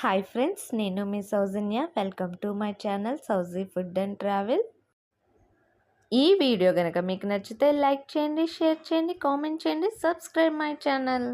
Hi friends, నేను మీ సౌజన్య. Welcome to my channel సౌజీ food and travel. ఈ వీడియో కనుక మీకు నచ్చితే లైక్ చేయండి, షేర్ చేయండి, కామెంట్ చేయండి, సబ్స్క్రైబ్ మై ఛానల్.